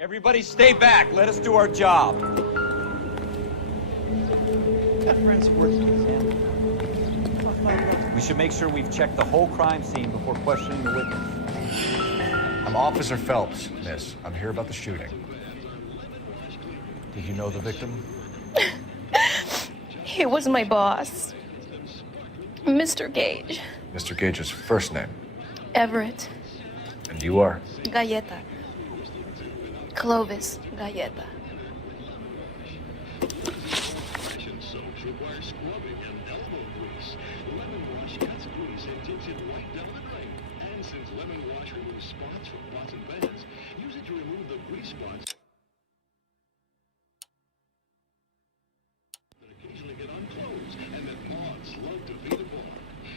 Everybody stay back. Let us do our job. Got friends who work for this. We should make sure we've checked the whole crime scene before questioning the witness. I'm Officer Phelps, miss. I'm here about the shooting. Did you know the victim? He was my boss, Mr. Gage. Mr. Gage's first name. Everett. And you are? Galleta. Clovis Galleta.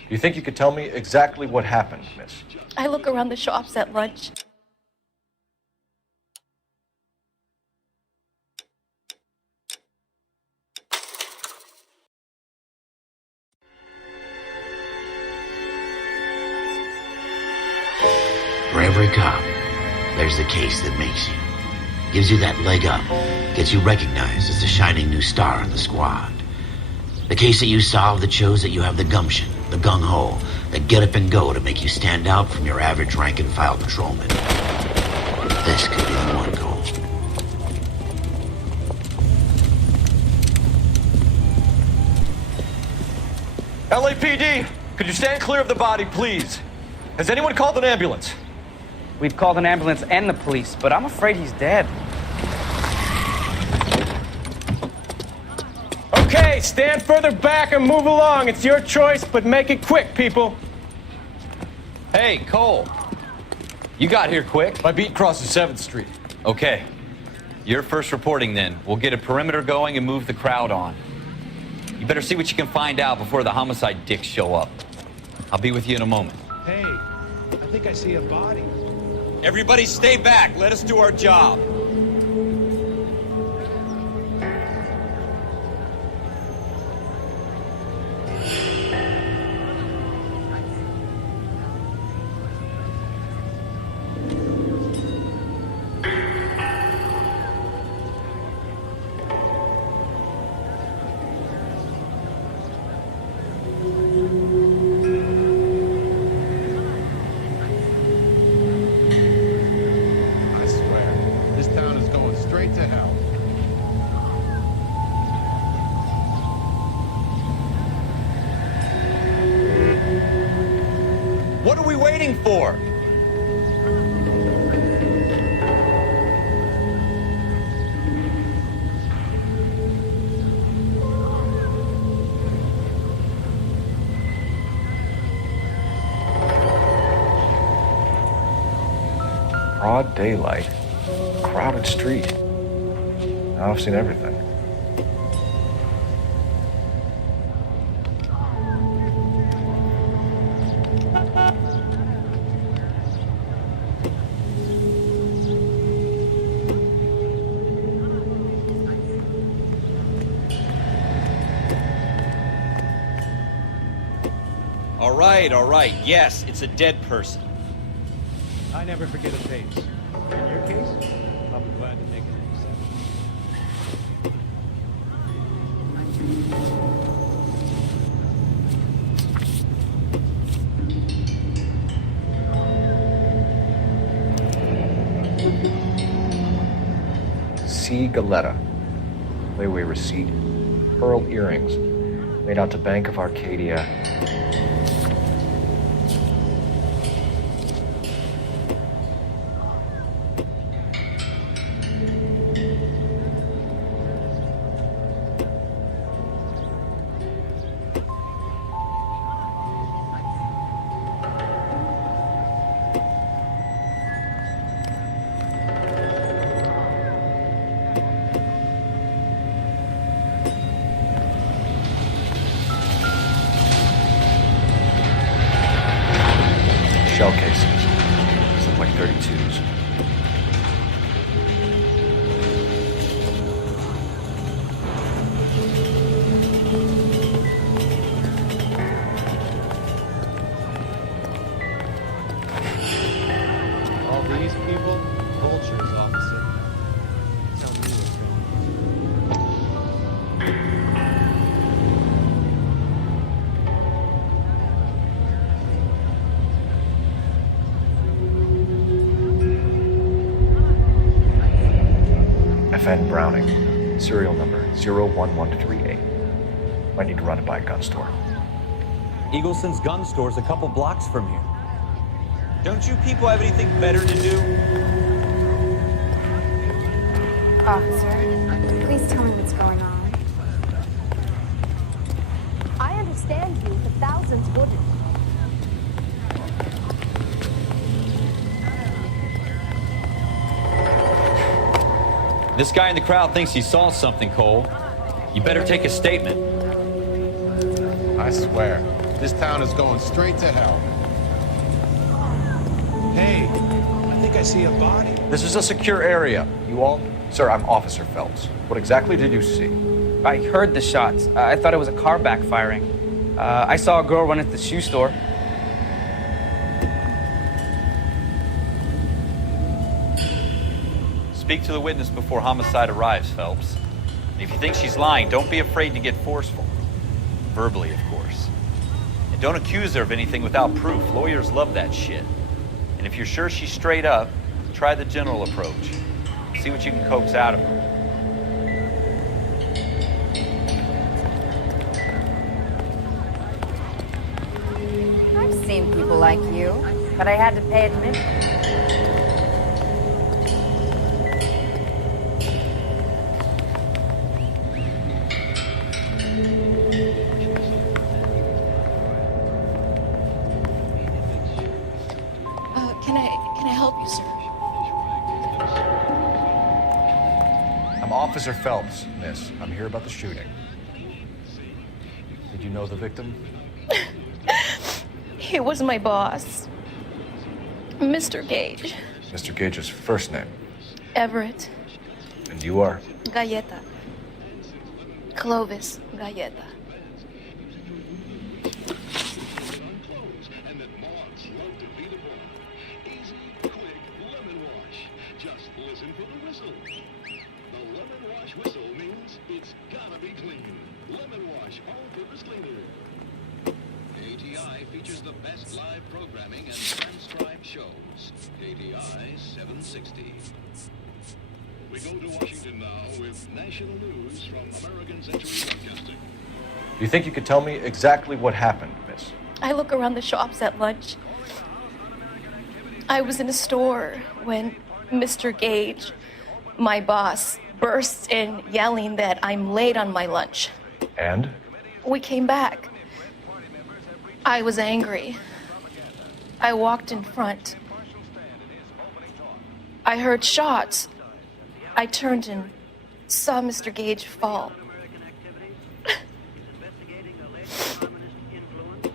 You think you could tell me exactly what happened, miss? I look around the shops at lunch. For every cop, there's the case that makes you. Gives you that leg up. Gets you recognized as the shining new star in the squad. The case that you solve that shows that you have the gumption, the gung-ho, the get up and go to make you stand out from your average rank-and-file patrolman. This could be the one goal. LAPD, could you stand clear of the body, please? Has anyone called an ambulance? We've called an ambulance and the police, but I'm afraid he's dead. Okay, stand further back and move along. It's your choice, but make it quick, people. Hey, Cole. You got here quick. My beat crosses 7th Street. Okay. You're first reporting then. We'll get a perimeter going and move the crowd on. You better see what you can find out before the homicide dicks show up. I'll be with you in a moment. Hey, I think I see a body. Everybody stay back. Let us do our job. I swear, this town is going straight to hell. What are we waiting for? Broad daylight. Crowded street. Now I've seen everything. All right. Yes, it's a dead person. I never forget a face. In your case, I'll be glad to make an exception. C. Galletta. Layaway receipt. Pearl earrings. Made out to Bank of Arcadia. FN Browning, serial number 01138. Might need to run it by a gun store. Eagleson's gun store's a couple blocks from here. Don't you people have anything better to do? Officer, please tell me what's going on. I understand you, but thousands wouldn't. This guy in the crowd thinks he saw something, Cole. You better take a statement. I swear, this town is going straight to hell. Hey, I think I see a body. This is a secure area. You all? Sir, I'm Officer Phelps. What exactly did you see? I heard the shots. I thought it was a car backfiring. I saw a girl run into the shoe store. Speak to the witness before homicide arrives, Phelps. If you think she's lying, don't be afraid to get forceful. Verbally, of course. And don't accuse her of anything without proof. Lawyers love that shit. And if you're sure she's straight up, try the general approach. See what you can coax out of her. I've seen people like you, but I had to pay admission. Can I help you, sir? I'm Officer Phelps, miss. I'm here about the shooting. Did you know the victim? He was my boss, Mr. Gage. Mr. Gage's first name. Everett. And you are? Galleta. Clovis Galleta. KTI features the best live programming and transcribed shows. KTI 760. We go to Washington now with national news from American Century Broadcasting. Do you think you could tell me exactly what happened, miss? I look around the shops at lunch. I was in a store when Mr. Gage, my boss, bursts in yelling that I'm late on my lunch. And? We came back. I was angry. I walked in front. I heard shots. I turned and saw Mr. Gage fall. Investigating alleged communist influence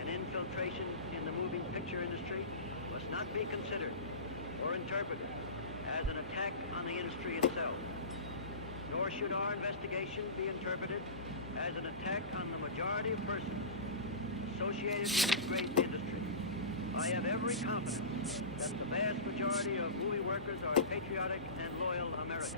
and infiltration in the moving picture industry must not be considered or interpreted as an attack on the industry itself. Nor should our investigation be interpreted as an attack on the majority of persons associated with this great industry. I have every confidence that the vast majority of movie workers are patriotic and loyal Americans.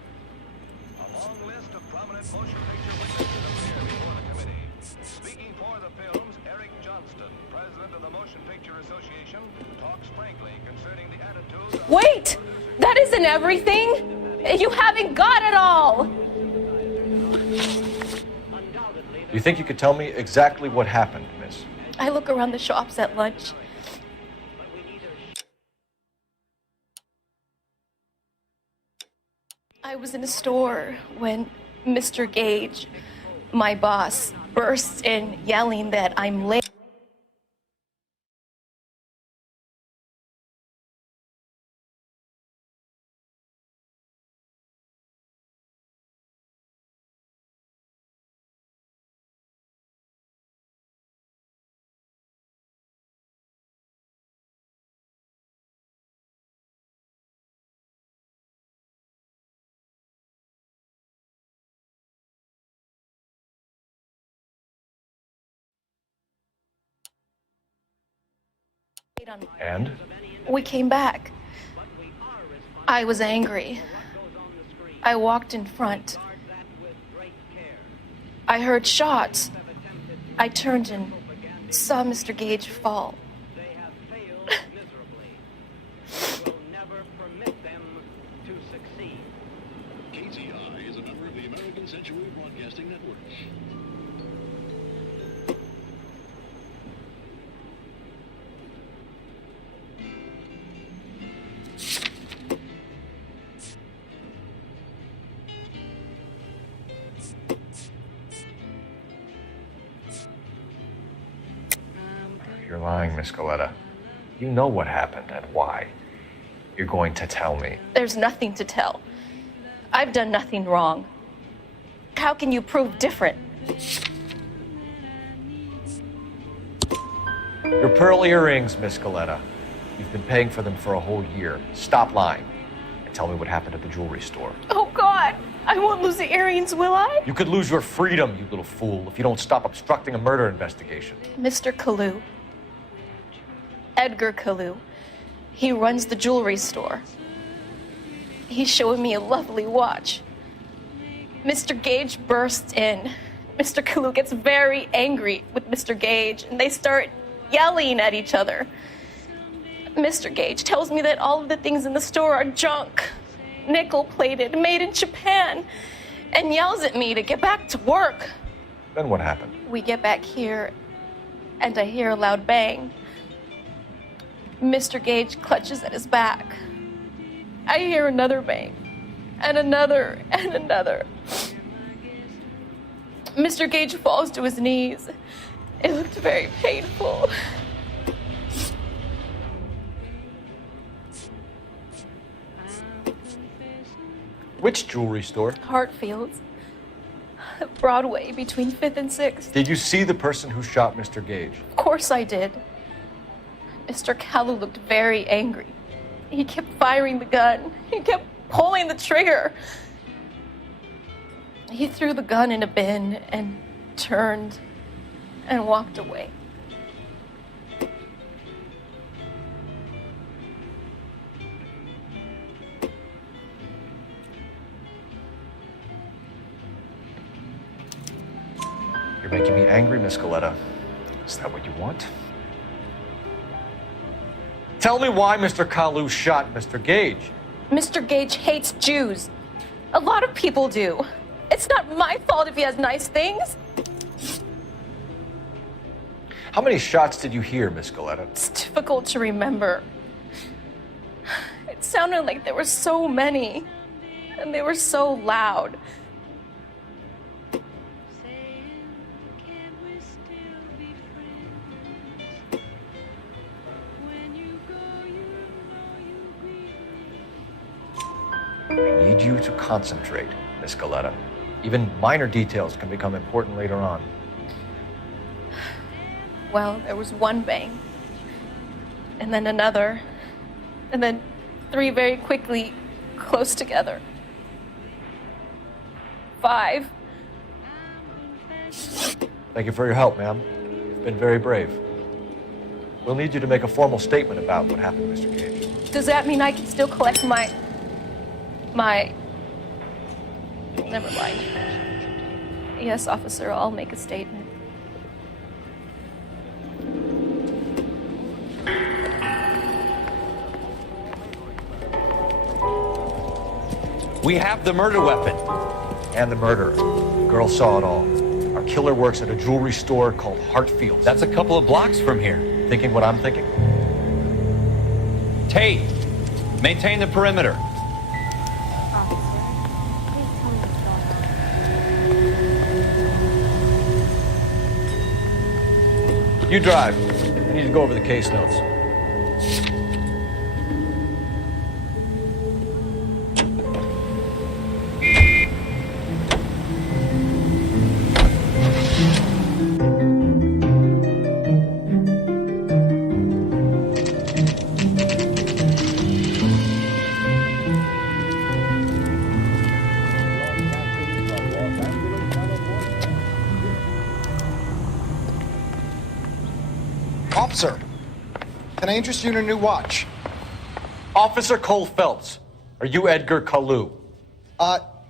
A long list of prominent motion picture witnesses appear before the committee. Speaking for the films, Eric Johnston, president of the Motion Picture Association, talks frankly concerning the attitude of... Wait! That isn't everything! You haven't got it all! Do you think you could tell me exactly what happened, miss? I look around the shops at lunch. I was in a store when Mr. Gage, my boss, bursts in yelling that I'm late. And? We came back. I was angry. I walked in front. I heard shots. I turned and saw Mr. Gage fall. They have failed miserably. We will never permit them to succeed. KTI Century Broadcasting Network. You're lying, Miss Coletta. You know what happened and why. You're going to tell me. There's nothing to tell. I've done nothing wrong. How can you prove different? Your pearl earrings, Miss Coletta. You've been paying for them for a whole year. Stop lying and tell me what happened at the jewelry store. Oh, God. I won't lose the earrings, will I? You could lose your freedom, you little fool, if you don't stop obstructing a murder investigation. Mr. Kalu. Edgar Kalu. He runs the jewelry store. He's showing me a lovely watch. Mr. Gage bursts in. Mr. Kalu gets very angry with Mr. Gage, and they start yelling at each other. Mr. Gage tells me that all of the things in the store are junk, nickel-plated, made in Japan, and yells at me to get back to work. Then what happened? We get back here, and I hear a loud bang. Mr. Gage clutches at his back. I hear another bang, and another, and another. Mr. Gage falls to his knees. It looked very painful. Which jewelry store? Hartfield's. Broadway, between 5th and 6th. Did you see the person who shot Mr. Gage? Of course I did. Mr. Kalu looked very angry. He kept firing the gun. He kept pulling the trigger. He threw the gun in a bin and turned and walked away. You're making me angry, Miss Coletta. Is that what you want? Tell me why Mr. Kalu shot Mr. Gage. Mr. Gage hates Jews. A lot of people do. It's not my fault if he has nice things. How many shots did you hear, Miss Coletta? It's difficult to remember. It sounded like there were so many, and they were so loud. I need you to concentrate, Miss Coletta. Even minor details can become important later on. Well, there was one bang, and then another, and then 3 very quickly, close together. 5. Thank you for your help, ma'am. You've been very brave. We'll need you to make a formal statement about what happened to Mr. Gage. Does that mean I can still collect my... Never mind. Yes, officer, I'll make a statement. We have the murder weapon. And the murderer. The girl saw it all. Our killer works at a jewelry store called Hartfield's. That's a couple of blocks from here. Thinking what I'm thinking? Tate, maintain the perimeter. You drive. I need to go over the case notes. Officer, can I interest you in a new watch? Officer Cole Phelps, are you Edgar Kalu?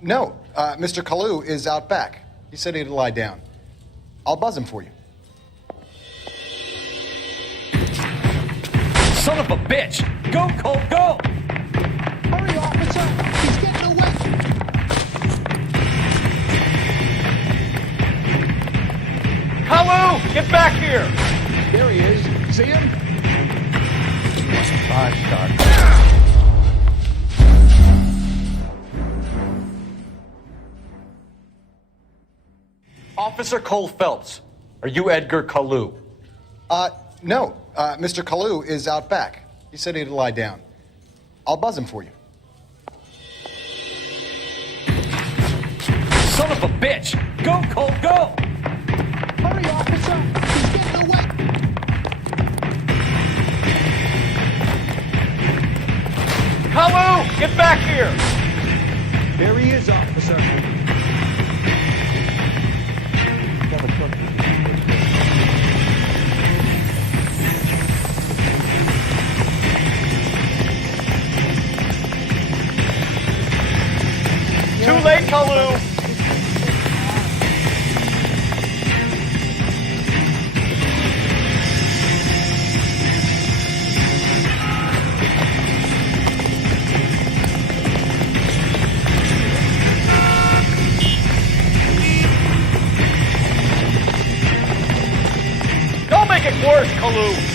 No. Mr. Kalu is out back. He said he'd lie down. I'll buzz him for you. Son of a bitch! Go, Cole, go! Hurry, officer! He's getting away! Kalu, get back here! There he is. See him? 5-star. Officer Cole Phelps, are you Edgar Kalu? No. Mr. Kalu is out back. He said he'd lie down. I'll buzz him for you. Son of a bitch! Go, Cole, go! Hurry, officer! He's getting away! Kalu, get back here! There he is, officer. Too late, Kalu! Don't make it worse, Kalu!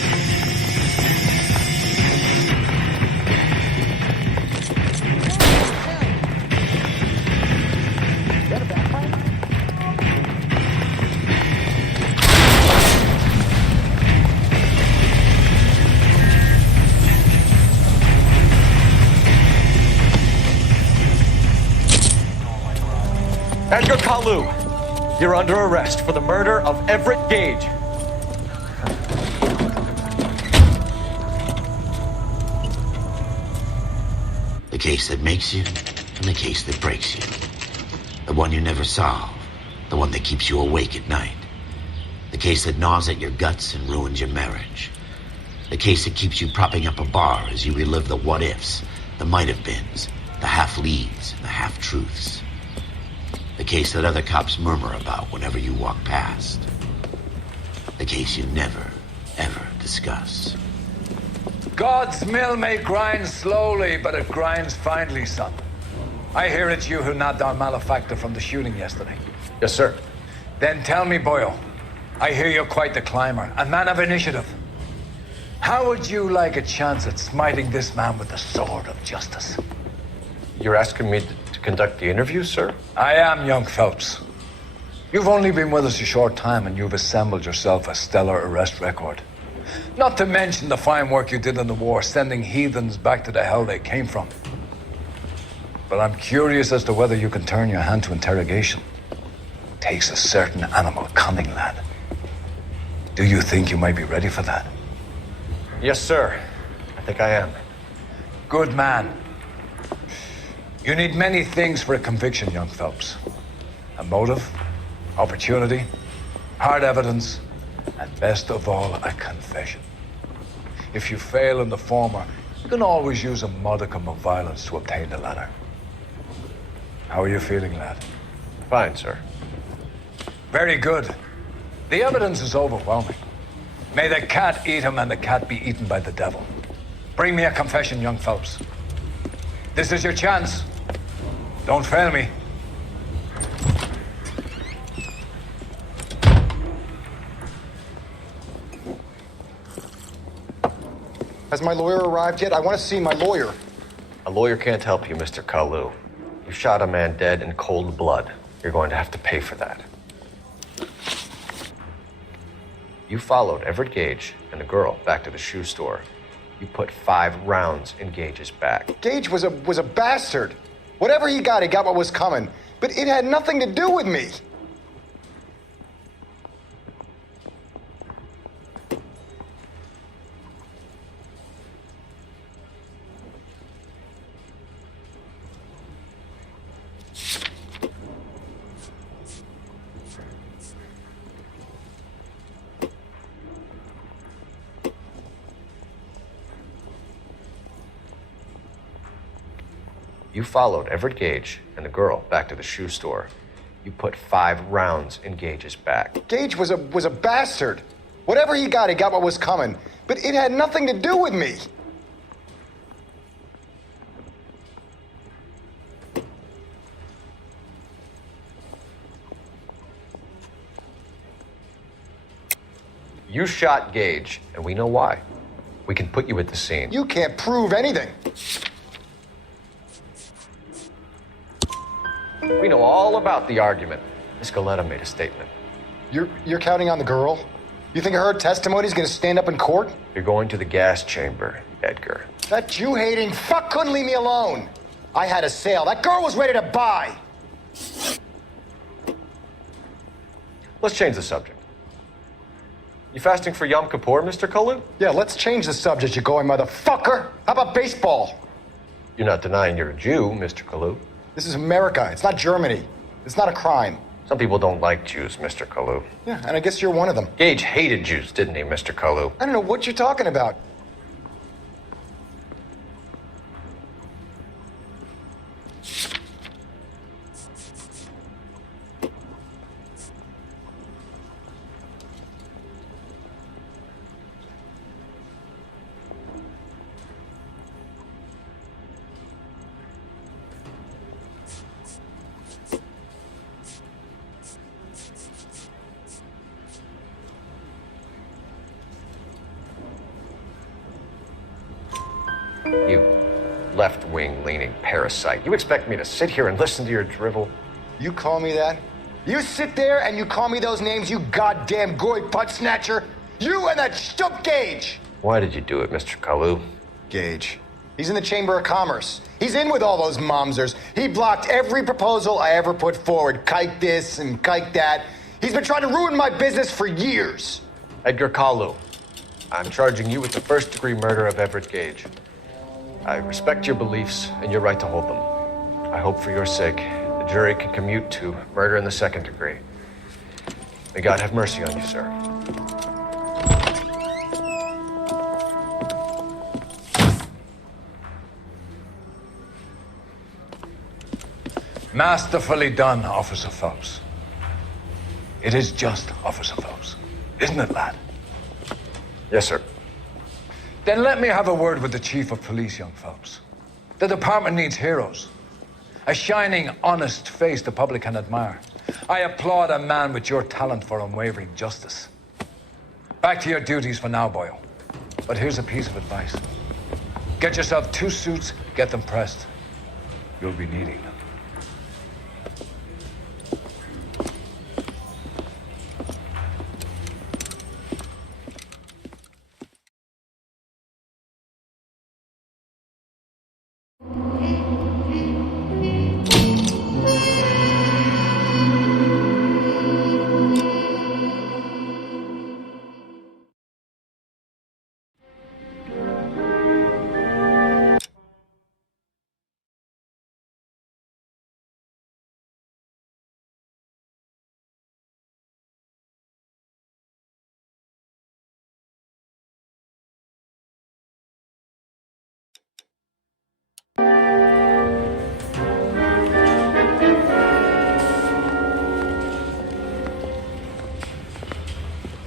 Edgar Kalu, you're under arrest for the murder of Everett Gage. The case that makes you and the case that breaks you. The one you never solve. The one that keeps you awake at night. The case that gnaws at your guts and ruins your marriage. The case that keeps you propping up a bar as you relive the what-ifs, the might-have-beens, the half-leads, and the half-truths. The case that other cops murmur about whenever you walk past. The case you never, ever discuss. God's mill may grind slowly, but it grinds finely, son. I hear it's you who nabbed our malefactor from the shooting yesterday. Yes, sir. Then tell me, Boyle, I hear you're quite the climber, a man of initiative. How would you like a chance at smiting this man with the sword of justice? You're asking me to conduct the interview, sir? I am, young Phelps. You've only been with us a short time and you've assembled yourself a stellar arrest record. Not to mention the fine work you did in the war, sending heathens back to the hell they came from. But I'm curious as to whether you can turn your hand to interrogation. Takes a certain animal cunning, lad. Do you think you might be ready for that? Yes, sir. I think I am. Good man. You need many things for a conviction, young Phelps. A motive, opportunity, hard evidence, and best of all, a confession. If you fail in the former, you can always use a modicum of violence to obtain the latter. How are you feeling, lad? Fine, sir. Very good. The evidence is overwhelming. May the cat eat him and the cat be eaten by the devil. Bring me a confession, young Phelps. This is your chance. Don't fail me. Has my lawyer arrived yet? I want to see my lawyer. A lawyer can't help you, Mr. Kalu. You shot a man dead in cold blood. You're going to have to pay for that. You followed Everett Gage and the girl back to the shoe store. You put 5 rounds in Gage's back. Gage was a bastard. Whatever he got what was coming. But it had nothing to do with me. You followed Everett Gage and the girl back to the shoe store. You put 5 rounds in Gage's back. Gage was a bastard. Whatever he got what was coming. But it had nothing to do with me. You shot Gage, and we know why. We can put you at the scene. You can't prove anything. We know all about the argument. Miss Galetta made a statement. You're counting on the girl? You think her testimony's gonna stand up in court? You're going to the gas chamber, Edgar. That Jew-hating fuck couldn't leave me alone. I had a sale. That girl was ready to buy. Let's change the subject. You fasting for Yom Kippur, Mr. Kalu? Yeah, let's change the subject, you going motherfucker. How about baseball? You're not denying you're a Jew, Mr. Kalu. This is America. It's not Germany. It's not a crime. Some people don't like Jews, Mr. Kalu. Yeah, and I guess you're one of them. Gage hated Jews, didn't he, Mr. Kalu? I don't know what you're talking about. You left-wing leaning parasite. You expect me to sit here and listen to your drivel? You call me that? You sit there and you call me those names, you goddamn goy putt snatcher? You and that stup Gage! Why did you do it, Mr. Kalu? Gage. He's in the Chamber of Commerce. He's in with all those momsers. He blocked every proposal I ever put forward. Kike this and kike that. He's been trying to ruin my business for years. Edgar Kalu, I'm charging you with the first-degree murder of Everett Gage. I respect your beliefs and your right to hold them. I hope for your sake the jury can commute to murder in the second degree. May God have mercy on you, sir. Masterfully done, Officer Phelps. It is just, Officer Phelps. Isn't it, lad? Yes, sir. Then let me have a word with the Chief of Police, young Phelps. The department needs heroes. A shining, honest face the public can admire. I applaud a man with your talent for unwavering justice. Back to your duties for now, Boyle. But here's a piece of advice. Get yourself 2 suits, get them pressed. You'll be needing them.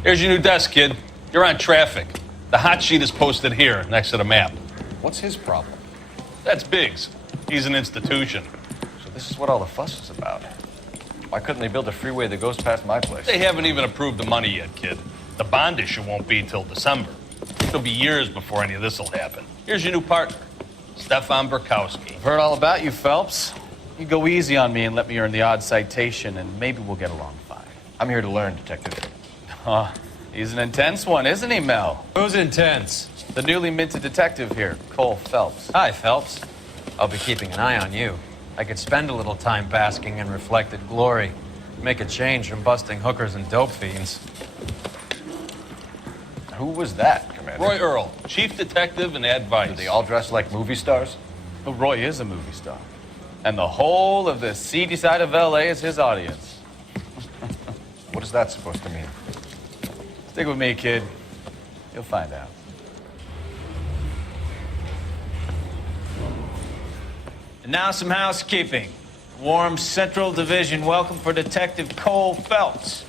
Here's your new desk, kid. You're on traffic. The hot sheet is posted here, next to the map. What's his problem? That's Biggs. He's an institution. So this is what all the fuss is about. Why couldn't they build a freeway that goes past my place? They haven't even approved the money yet, kid. The bond issue won't be till December. It'll be years before any of this will happen. Here's your new partner, Stefan Burkowski. I've heard all about you, Phelps. You go easy on me and let me earn the odd citation, and maybe we'll get along fine. I'm here to learn, Detective. He's an intense one, isn't he, Mel? Who's intense? The newly minted detective here, Cole Phelps. Hi, Phelps. I'll be keeping an eye on you. I could spend a little time basking in reflected glory. Make a change from busting hookers and dope fiends. Who was that, Commander? Roy Earl, chief detective and advice. Do they all dress like movie stars? Well, Roy is a movie star. And the whole of the seedy side of L.A. is his audience. What is that supposed to mean? Stick with me, kid. You'll find out. And now some housekeeping. Warm Central Division welcome for Detective Cole Phelps.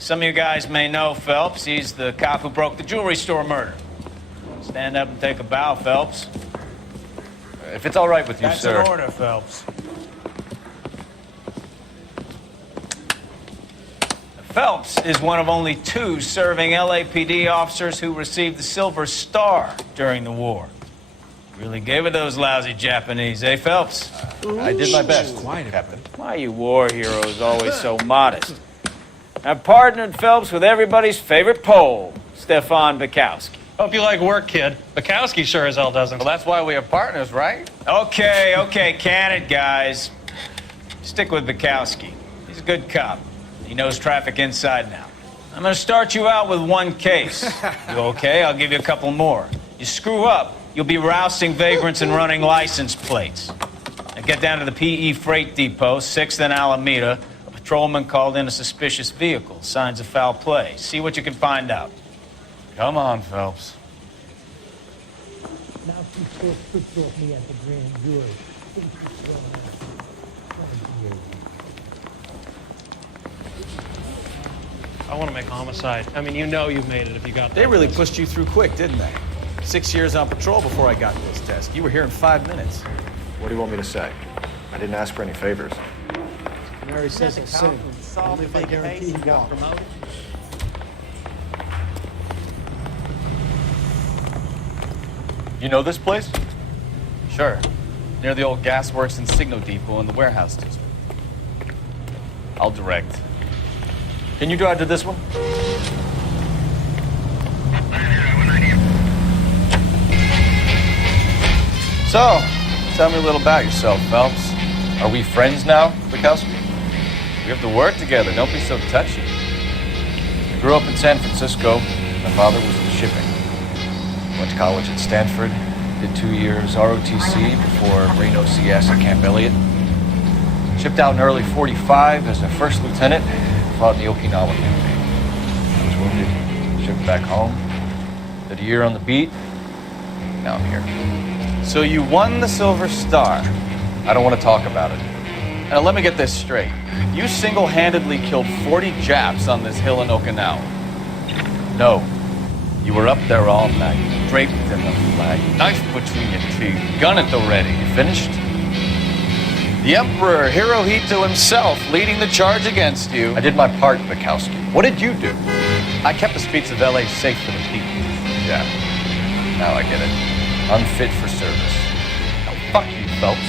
Some of you guys may know Phelps. He's the cop who broke the jewelry store murder. Stand up and take a bow, Phelps. If it's all right with you, That's sir. That's an order, Phelps. Phelps is one of only 2 serving LAPD officers who received the Silver Star during the war. Really gave it those lousy Japanese, eh, Phelps? I did my best, Captain. Why are you war heroes always so modest? I've partnered Phelps with everybody's favorite Pole, Stefan Bukowski. Hope you like work, kid. Bukowski sure as hell doesn't. Well, that's why we have partners, right? Okay, can it, guys. Stick with Bukowski. He's a good cop. He knows traffic inside and out. I'm gonna start you out with 1 case. You okay? I'll give you a couple more. You screw up, you'll be rousting vagrants and running license plates. Now get down to the PE Freight Depot, 6th and Alameda. A patrolman called in a suspicious vehicle. Signs of foul play. See what you can find out. Come on, Phelps. Now she still spits off me at the grand jury. I want to make homicide. I mean, you know you've made it if you got They really pushed you through quick, didn't they? 6 years on patrol before I got this desk. You were here in 5 minutes. What do you want me to say? I didn't ask for any favors. Mary says he'll sing. Only if I guarantee he won't. You know this place? Sure. Near the old gas works and Signo Depot in the warehouse district. I'll direct. Can you drive to this one? So, tell me a little about yourself, Phelps. Are we friends now, Bukowski? We have to work together. Don't be so touchy. I grew up in San Francisco. My father was in shipping. Went to college at Stanford. Did 2 years ROTC before Reno CS at Camp Elliott. Shipped out in early '45 as a first lieutenant. Fought in the Okinawa campaign. I was wounded. Shipped back home. Did a year on the beat. Now I'm here. So you won the Silver Star. I don't want to talk about it. Now let me get this straight. You single-handedly killed 40 Japs on this hill in Okinawa. No. You were up there all night, draped in the flag, knife between your teeth, gun at the ready. You finished? The Emperor Hirohito himself leading the charge against you. I did my part, Bukowski. What did you do? I kept the streets of LA safe for the people. Yeah. Now I get it. Unfit for service. Now fuck you, Phelps.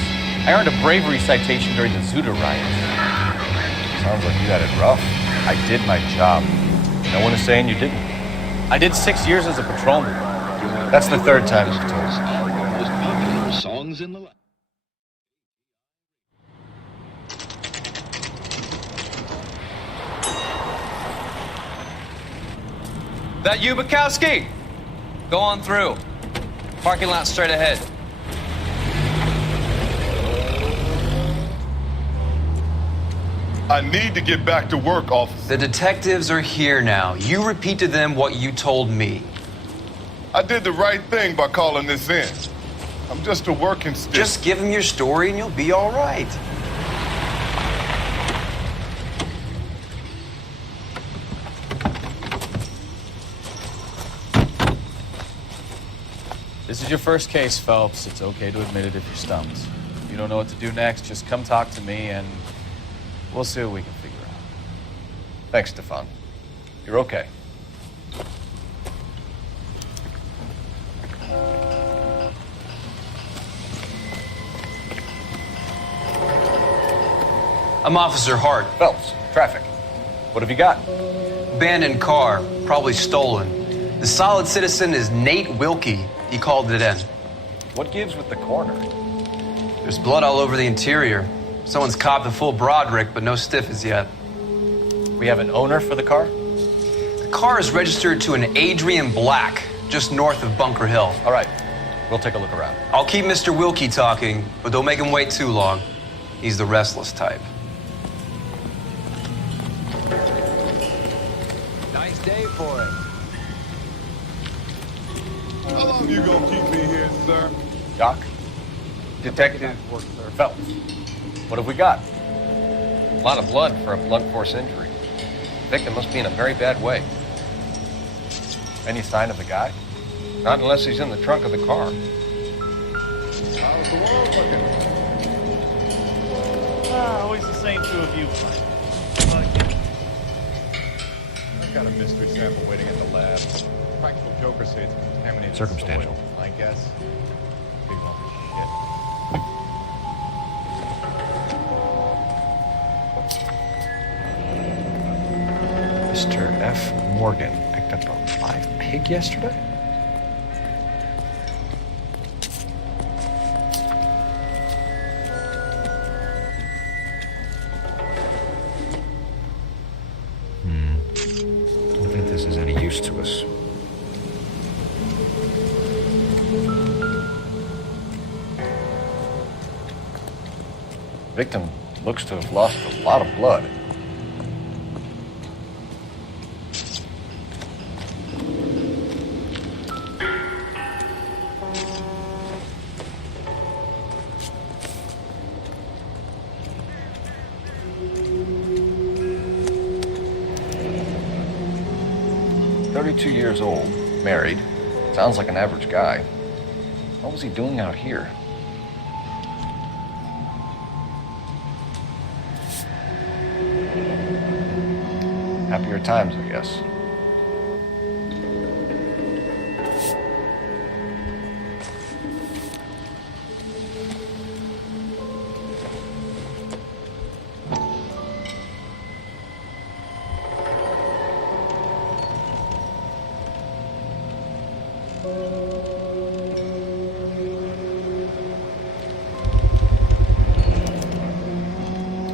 I earned a bravery citation during the Zuda riots. Sounds like you had it rough. I did my job. No one is saying you didn't. I did 6 years as a patrolman. That's the 3rd time you've told me. Most popular songs in the That you, Bukowski? Go on through. Parking lot straight ahead. I need to get back to work, officer. The detectives are here now. You repeat to them what you told me. I did the right thing by calling this in. I'm just a working stick. Just give them your story and you'll be all right. This is your first case, Phelps. It's okay to admit it if you're stumped. If you don't know what to do next, just come talk to me and we'll see what we can figure out. Thanks, Stefan. You're okay. I'm Officer Hart. Phelps, traffic. What have you got? Abandoned car, probably stolen. The solid citizen is Nate Wilkie. He called it in. What gives with the coroner? There's blood all over the interior. Someone's copped a full Broderick, but no stiff as yet. We have an owner for the car? The car is registered to an Adrian Black, just north of Bunker Hill. All right, we'll take a look around. I'll keep Mr. Wilkie talking, but don't make him wait too long. He's the restless type. Nice day for it. How long you gonna keep me here, sir? Doc? Detective Phelps. What have we got? A lot of blood for a blunt force injury. The victim must be in a very bad way. Any sign of the guy? Not unless he's in the trunk of the car. How's the world looking? Always the same two of you. just got a mystery sample waiting at the lab. Practical jokers say it's contaminated Circumstantial. soil. I guess. Big lump of shit. Mr. F. Morgan picked up a live pig yesterday? Don't think this is any use to us. Victim looks to have lost a lot of blood. Years old, married. Sounds like an average guy. What was he doing out here? Happier times, I guess.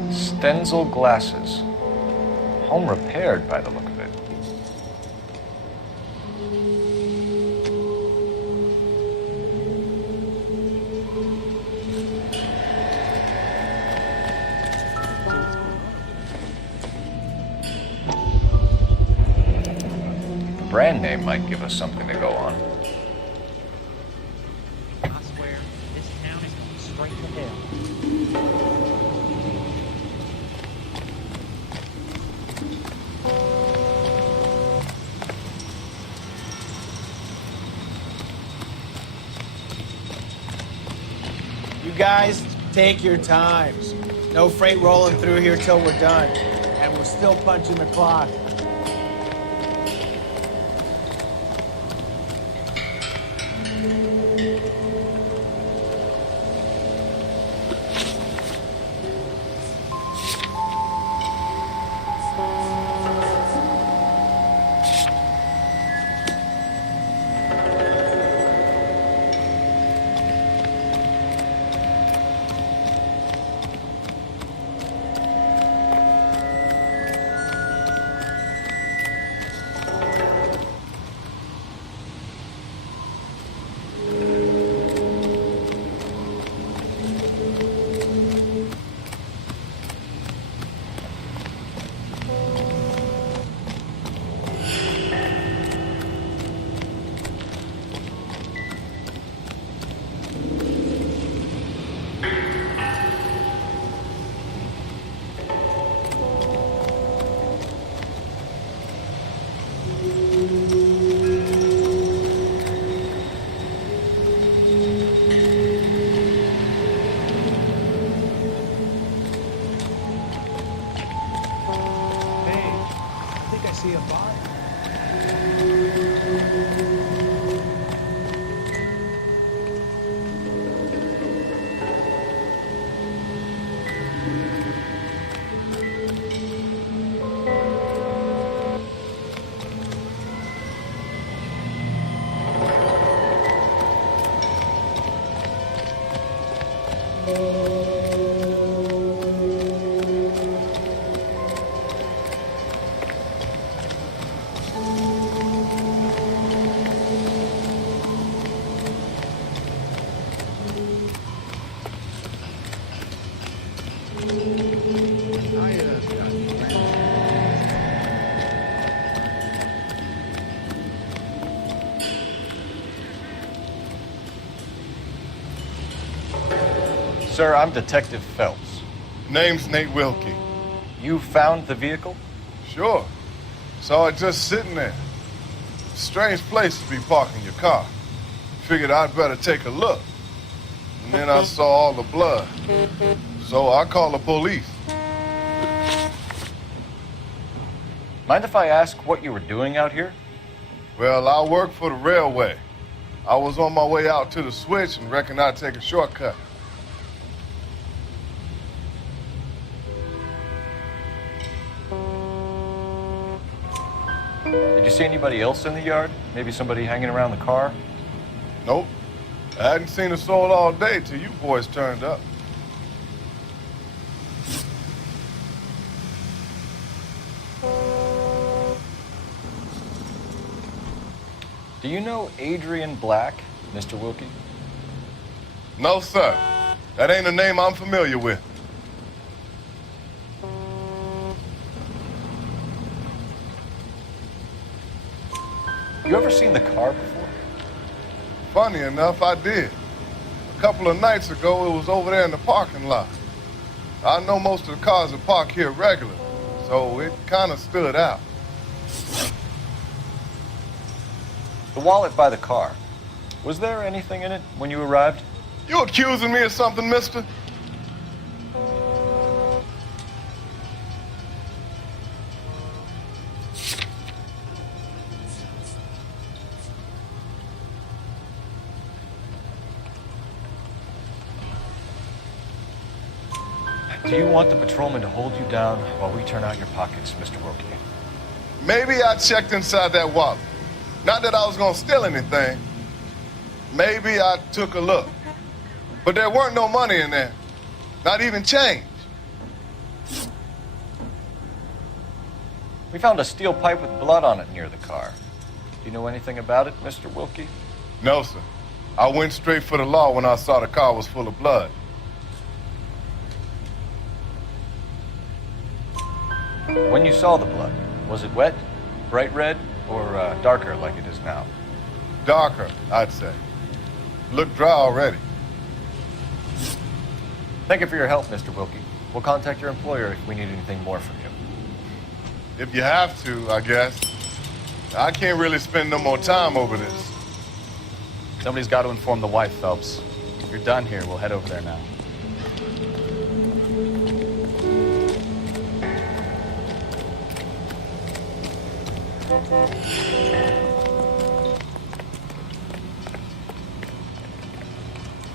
Stenzel glasses. Home repaired by the look of it. The brand name might give us something to go on. I swear, this town is going straight to hell. You guys, take your times. No freight rolling through here till we're done. And we're still punching the clock. See a buyer. Sir, I'm Detective Phelps. Name's Nate Wilkie. You found the vehicle? Sure. Saw it just sitting there. Strange place to be parking your car. Figured I'd better take a look. And then I saw all the blood. So I called the police. Mind if I ask what you were doing out here? Well, I work for the railway. I was on my way out to the switch and reckoned I'd take a shortcut. Did you see anybody else in the yard? Maybe somebody hanging around the car? Nope. I hadn't seen a soul all day till you boys turned up. Do you know Adrian Black, Mr. Wilkie? No, sir. That ain't a name I'm familiar with. You ever seen the car before? Funny enough, I did. A couple of nights ago, it was over there in the parking lot. I know most of the cars are parked here regularly, so it kind of stood out. The wallet by the car. Was there anything in it when you arrived? You accusing me of something, mister? Do you want the patrolman to hold you down while we turn out your pockets, Mr. Wilkie? Maybe I checked inside that wallet. Not that I was gonna steal anything. Maybe I took a look. But there weren't no money in there. Not even change. We found a steel pipe with blood on it near the car. Do you know anything about it, Mr. Wilkie? No, sir. I went straight for the law when I saw the car was full of blood. When you saw the blood, was it wet, bright red, or darker like it is now? Darker, I'd say. Looked dry already. Thank you for your help, Mr. Wilkie. We'll contact your employer if we need anything more from you. If you have to, I guess. I can't really spend no more time over this. Somebody's got to inform the wife, Phelps. If you're done here, we'll head over there now.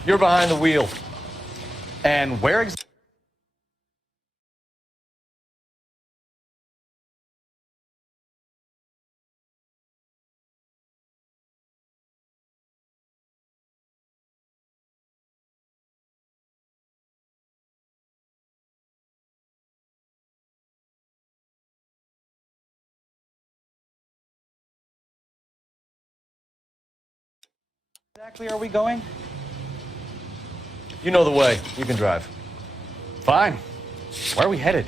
You're behind the wheel. And where exactly? Exactly are we going? You know the way. You can drive. Fine. Where are we headed?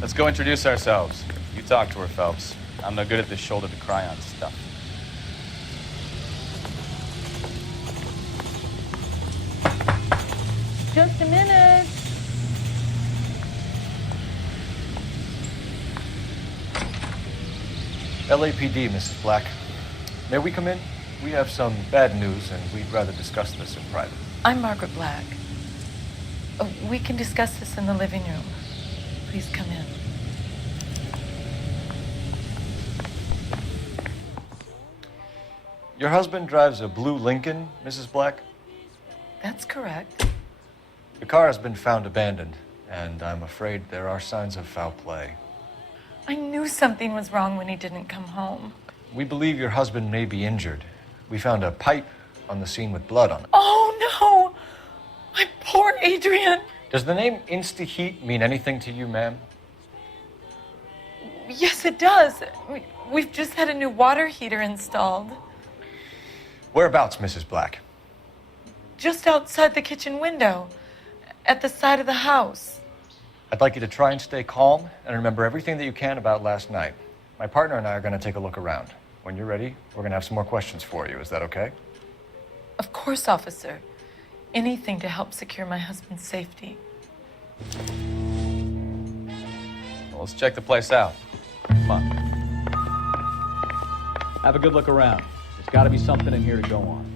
Let's go introduce ourselves. You talk to her, Phelps. I'm no good at this shoulder to cry on stuff. Just a minute. LAPD, Mrs. Black. May we come in? We have some bad news, and we'd rather discuss this in private. I'm Margaret Black. We can discuss this in the living room. Please come in. Your husband drives a blue Lincoln, Mrs. Black? That's correct. The car has been found abandoned, and I'm afraid there are signs of foul play. I knew something was wrong when he didn't come home. We believe your husband may be injured. We found a pipe on the scene with blood on it. Oh, no! My poor Adrian! Does the name Insta-Heat mean anything to you, ma'am? Yes, it does. We've just had a new water heater installed. Whereabouts, Mrs. Black? Just outside the kitchen window, at the side of the house. I'd like you to try and stay calm and remember everything that you can about last night. My partner and I are going to take a look around. When you're ready, we're going to have some more questions for you. Is that okay? Of course, officer. Anything to help secure my husband's safety. Well, let's check the place out. Come on. Have a good look around. There's got to be something in here to go on.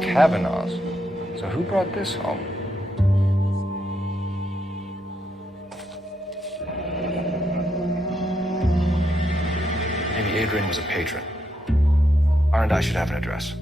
Kavanaugh's. So who brought this home? Maybe Adrian was a patron. R&I should have an address.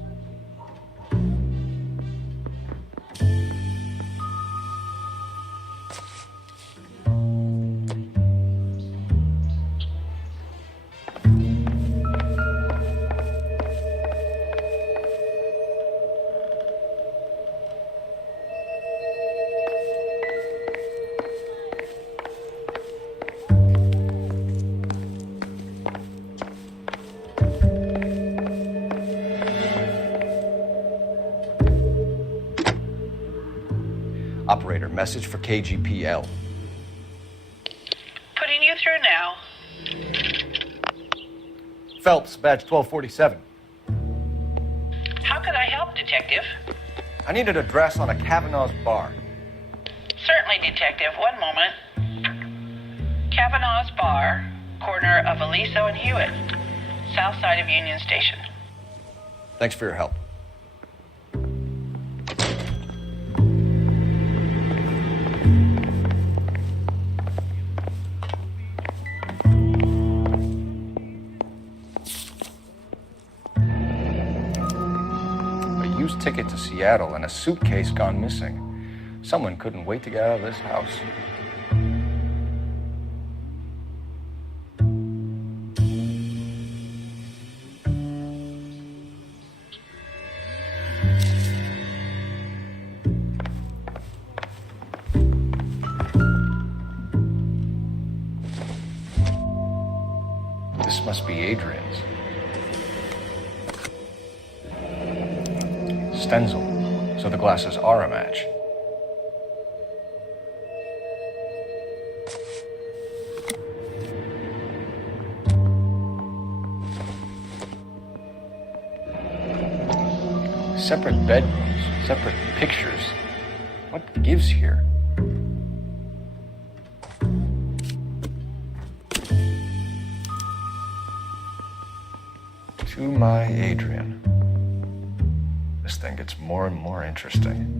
Operator, message for KGPL. Putting you through now. Phelps, badge 1247. How can I help, Detective? I need an address on a Kavanaugh's bar. Certainly, Detective. One moment. Kavanaugh's Bar, corner of Aliso and Hewitt, south side of Union Station. Thanks for your help. Ticket to Seattle and a suitcase gone missing. Someone couldn't wait to get out of this house. This must be Adrian's. Stencil, so the glasses are a match. Separate bedrooms, separate pictures. What gives here? To my Adrian. This thing gets more and more interesting.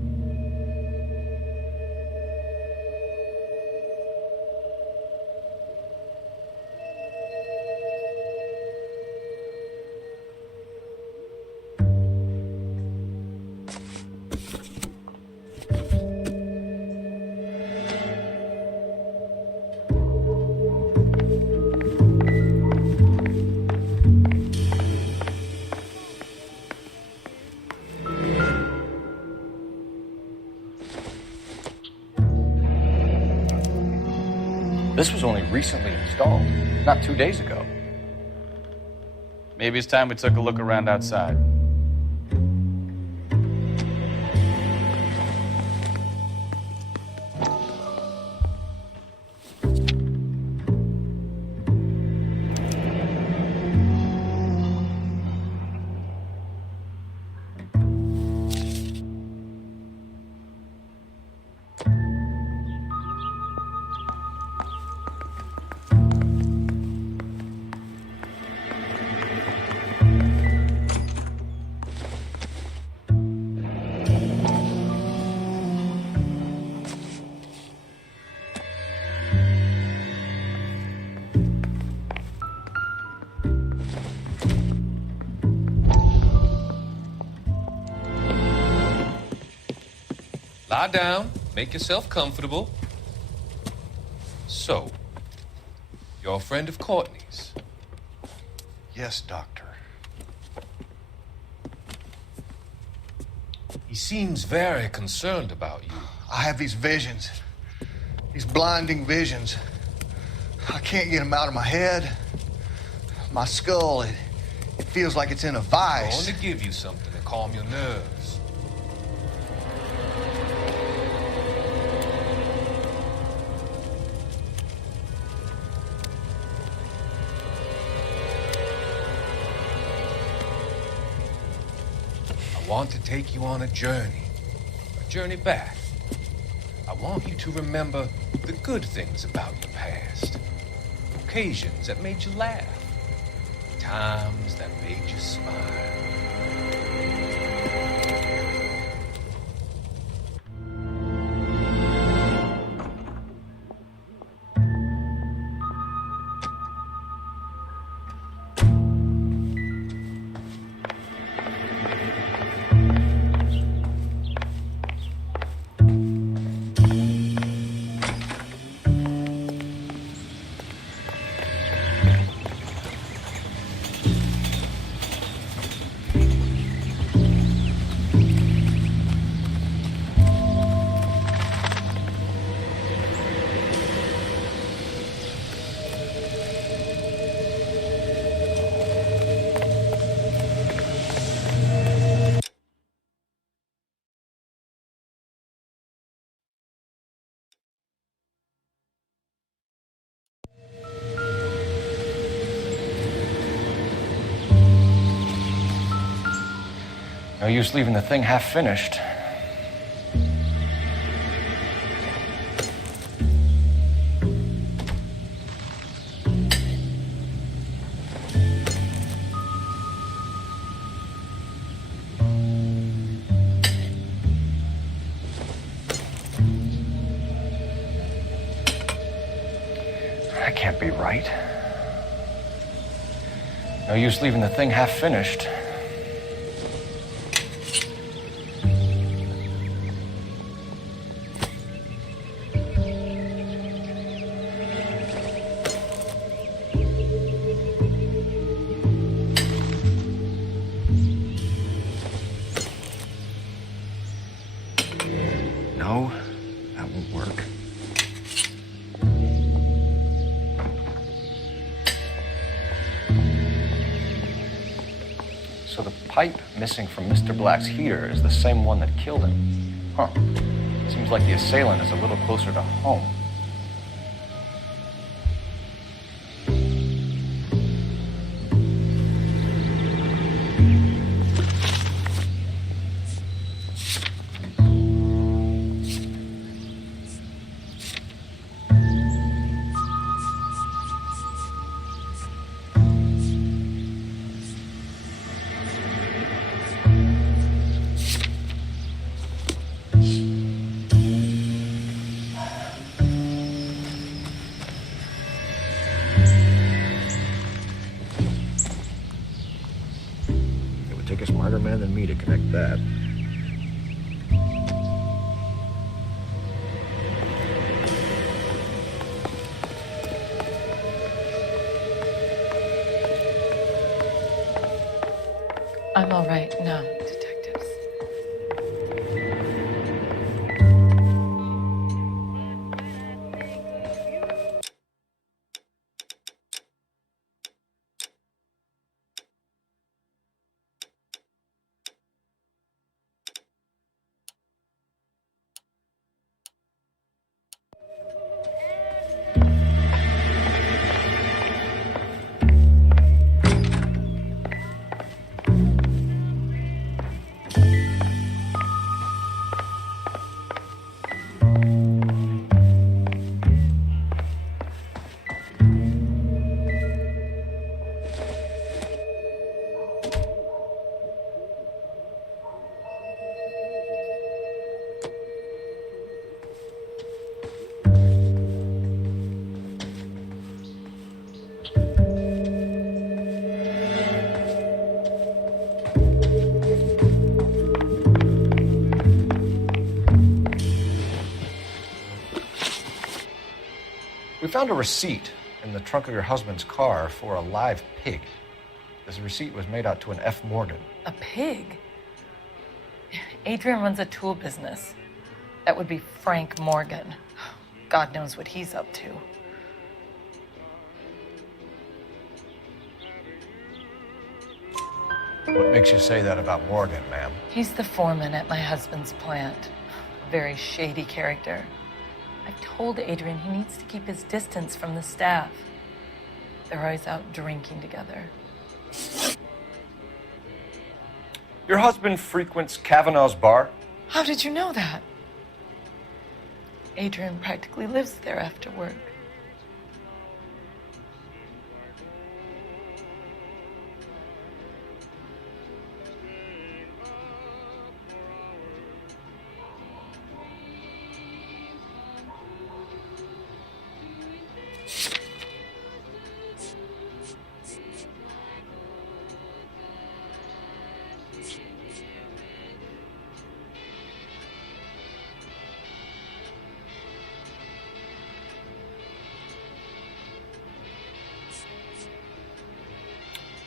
This was only recently installed, not 2 days ago. Maybe it's time we took a look around outside. Lie down, make yourself comfortable. So, you're a friend of Courtney's? Yes, Doctor. He seems very concerned about you. I have these visions. These blinding visions. I can't get them out of my head. My skull, it feels like it's in a I'm vice. going to give you something to calm your nerves. I want to take you on a journey back. I want you to remember the good things about your past. Occasions that made you laugh. Times that made you smile. No use leaving the thing half finished. That can't be right. No use leaving the thing half finished. No, that won't work. So the pipe missing from Mr. Black's heater is the same one that killed him. Huh. Seems like the assailant is a little closer to home. Take a smarter man than me to connect that. I'm all right now, detectives. We found a receipt in the trunk of your husband's car for a live pig. This receipt was made out to an F. Morgan. A pig? Adrian runs a tool business. That would be Frank Morgan. God knows what he's up to. What makes you say that about Morgan, ma'am? He's the foreman at my husband's plant. A very shady character. I've told Adrian he needs to keep his distance from the staff. They're always out drinking together. Your husband frequents Kavanaugh's bar? How did you know that? Adrian practically lives there after work.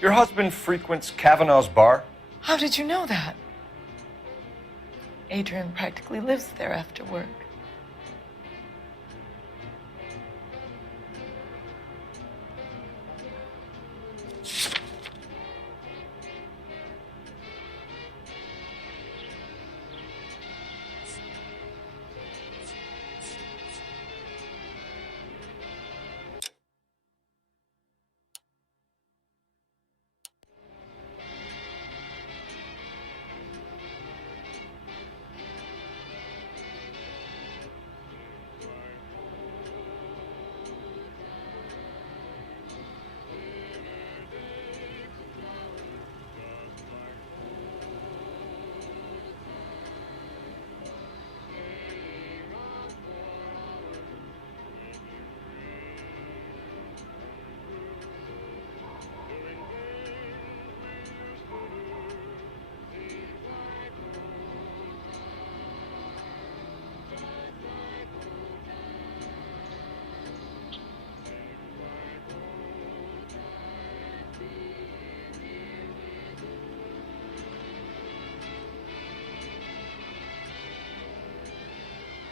Your husband frequents Kavanaugh's bar? How did you know that? Adrian practically lives there after work.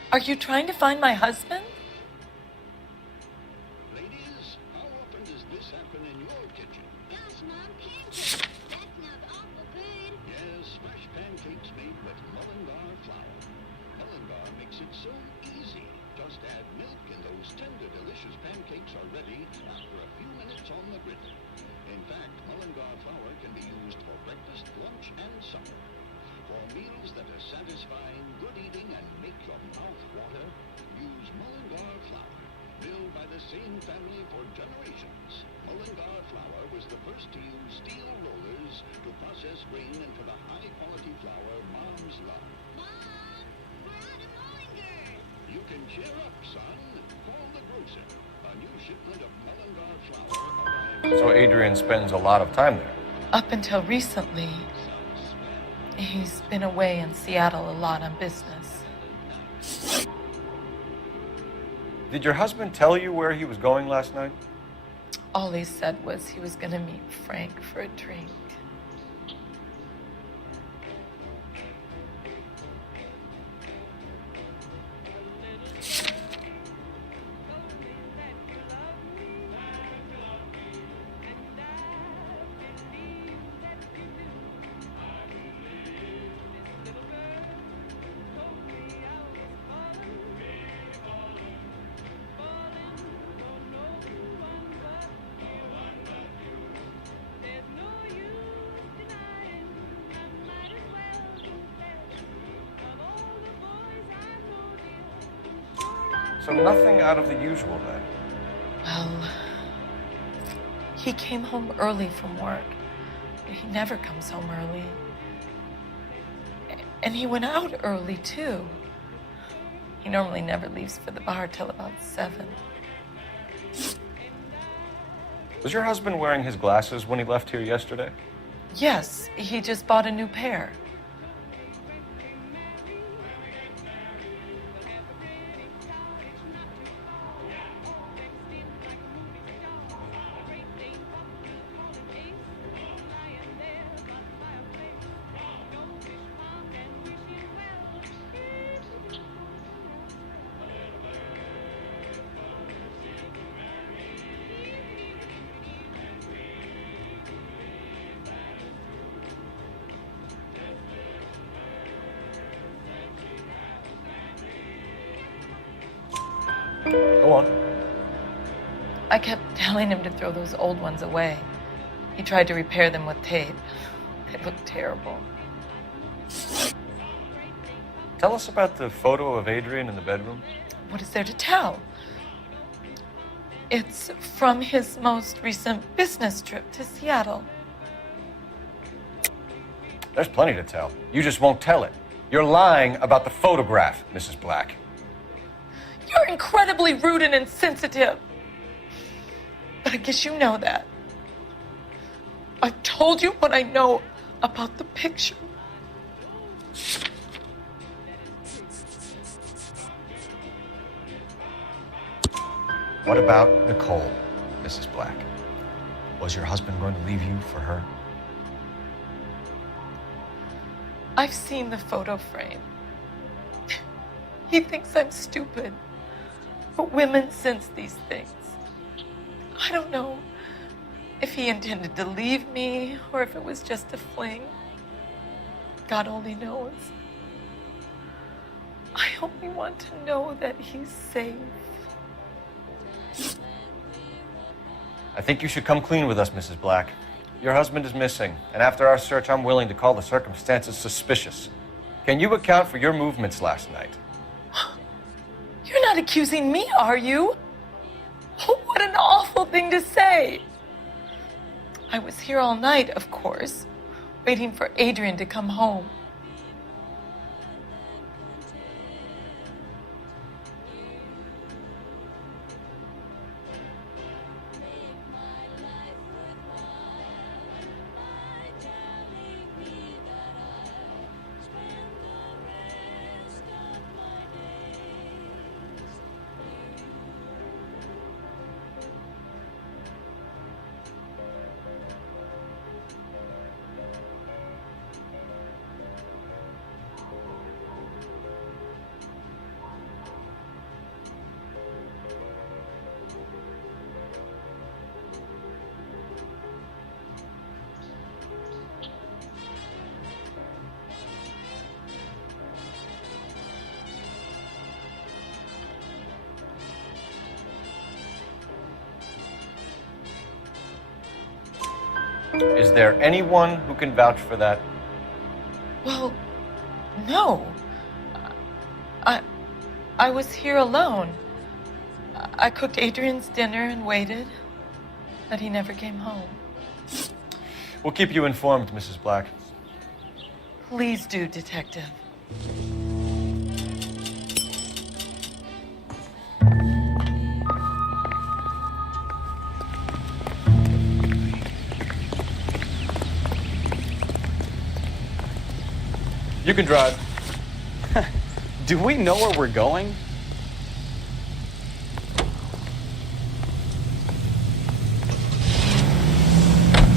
Are you trying to find my husband? Ladies, how often does this happen in your kitchen? Gosh, Mom, pancakes. That smells awful good. Yes, fresh pancakes made with Mullingar flour. Mullingar makes it so easy. Just add milk and those tender, delicious pancakes are ready after a few minutes on the griddle. In fact, Mullingar flour can be used for breakfast, lunch, and supper. For meals that are satisfying, good eating, and make your mouth water, use Mullingar flour. Built by the same family for generations, Mullingar flour was the first to use steel rollers to process grain into the high-quality flour moms love. Mom, we're out of Mullingar. You can cheer up, son. Call the grocer. A new shipment of Mullingar flour arrives. So Adrian spends a lot of time there. Up until recently, he's been away in Seattle a lot on business. Did your husband tell you where he was going last night? All he said was he was going to meet Frank for a drink. So nothing out of the usual then. Well, he came home early from work. He never comes home early. And he went out early, too. He normally never leaves for the bar till about 7. Was your husband wearing his glasses when he left here yesterday? Yes, he just bought a new pair. Go on. I kept telling him to throw those old ones away. He tried to repair them with tape. They looked terrible. Tell us about the photo of Adrian in the bedroom. What is there to tell? It's from his most recent business trip to Seattle. There's plenty to tell. You just won't tell it. You're lying about the photograph, Mrs. Black. You're incredibly rude and insensitive. But I guess you know that. I've told you what I know about the picture. What about Nicole, Mrs. Black? Was your husband going to leave you for her? I've seen the photo frame. He thinks I'm stupid. But women sense these things. I don't know if he intended to leave me or if it was just a fling. God only knows. I only want to know that he's safe. I think you should come clean with us, Mrs. Black. Your husband is missing, and after our search, I'm willing to call the circumstances suspicious. Can you account for your movements last night? You're not accusing me, are you? What an awful thing to say. I was here all night, of course, waiting for Adrian to come home. Is there anyone who can vouch for that? Well, no. I was here alone. I cooked Adrian's dinner and waited, but he never came home. We'll keep you informed, Mrs. Black. Please do, Detective. You can drive. Do we know where we're going?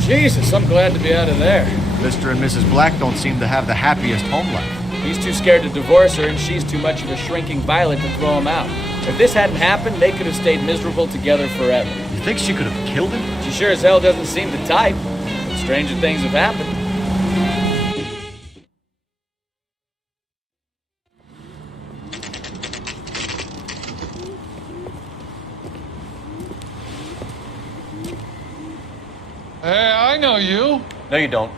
Jesus, I'm glad to be out of there. Mr. and Mrs. Black don't seem to have the happiest home life. He's too scared to divorce her, and she's too much of a shrinking violet to throw him out. If this hadn't happened, they could have stayed miserable together forever. You think she could have killed him? She sure as hell doesn't seem the type. But stranger things have happened. Hey, I know you. No, you don't.